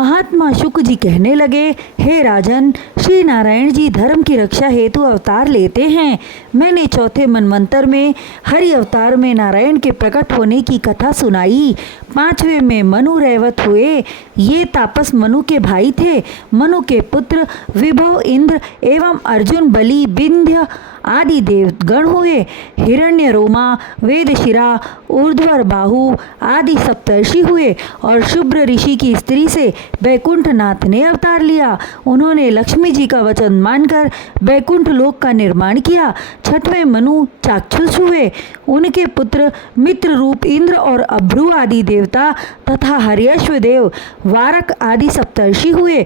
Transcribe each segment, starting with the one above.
महात्मा शुक जी कहने लगे, हे राजन, श्री नारायण जी धर्म की रक्षा हेतु अवतार लेते हैं। मैंने चौथे मनवंतर में हरि अवतार में नारायण के प्रकट होने की कथा सुनाई। पांचवें में मनु रैवत हुए। ये तापस मनु के भाई थे। मनु के पुत्र विभव, इंद्र एवं अर्जुन, बलि, विंध्य आदि देवगण हुए। हिरण्य रोमा, वेदशिरा, ऊर्ध्वर बाहु आदि सप्तर्षि हुए और शुभ्र ऋषि की स्त्री से बैकुंठनाथ ने अवतार लिया। उन्होंने लक्ष्मी जी का वचन मानकर बैकुंठ लोक का निर्माण किया। छठवें मनु चाक्षुष हुए। उनके पुत्र मित्र रूप इंद्र और अभ्रु आदि देवता तथा हर्यश्व देव, वारक आदि सप्तर्षि हुए।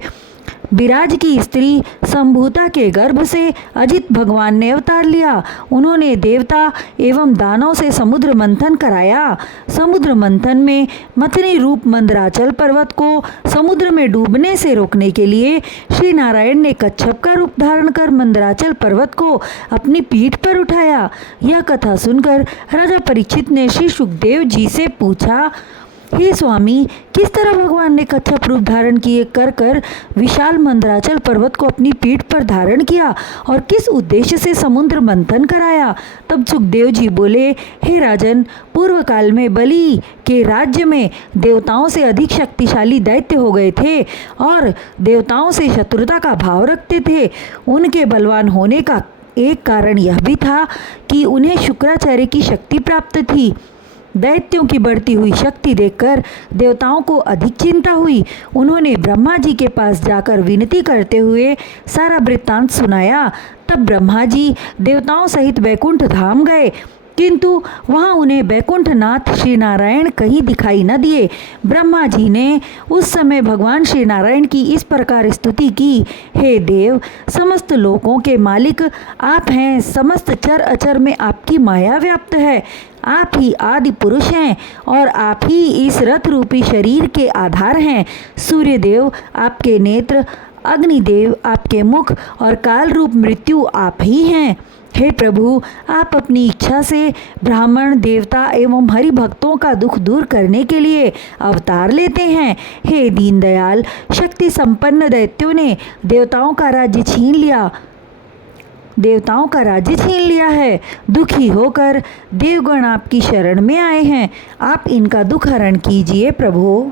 विराज की स्त्री संभूता के गर्भ से अजित भगवान ने अवतार लिया। उन्होंने देवता एवं दानव से समुद्र मंथन कराया। समुद्र मंथन में मथनी रूप मंदराचल पर्वत को समुद्र में डूबने से रोकने के लिए श्री नारायण ने कच्छप का रूप धारण कर मंदराचल पर्वत को अपनी पीठ पर उठाया। यह कथा सुनकर राजा परीक्षित ने श्री सुखदेव जी से पूछा, हे स्वामी, किस तरह भगवान ने कच्छप रूप धारण किए कर विशाल मंदराचल पर्वत को अपनी पीठ पर धारण किया और किस उद्देश्य से समुद्र मंथन कराया? तब सुखदेव जी बोले, हे राजन, पूर्व काल में बलि के राज्य में देवताओं से अधिक शक्तिशाली दैत्य हो गए थे और देवताओं से शत्रुता का भाव रखते थे। उनके बलवान होने का एक कारण यह भी था कि उन्हें शुक्राचार्य की शक्ति प्राप्त थी। दैत्यों की बढ़ती हुई शक्ति देखकर देवताओं को अधिक चिंता हुई। उन्होंने ब्रह्मा जी के पास जाकर विनती करते हुए सारा वृत्तांत सुनाया। तब ब्रह्मा जी देवताओं सहित बैकुंठ धाम गए, किंतु वहां उन्हें बैकुंठनाथ श्री नारायण कहीं दिखाई न दिए। ब्रह्मा जी ने उस समय भगवान श्री नारायण की इस प्रकार स्तुति की, हे देव, समस्त लोकों के मालिक आप हैं। समस्त चर अचर में आपकी माया व्याप्त है। आप ही आदि पुरुष हैं और आप ही इस रथ रूपी शरीर के आधार हैं। सूर्य देव आपके नेत्र, अग्निदेव आपके मुख और काल रूप मृत्यु आप ही हैं। हे प्रभु, आप अपनी इच्छा से ब्राह्मण, देवता एवं हरि भक्तों का दुख दूर करने के लिए अवतार लेते हैं। हे दीनदयाल, शक्ति संपन्न दैत्यों ने देवताओं का राज्य छीन लिया है। दुखी होकर देवगण आपकी शरण में आए हैं। आप इनका दुख हरण कीजिए प्रभु।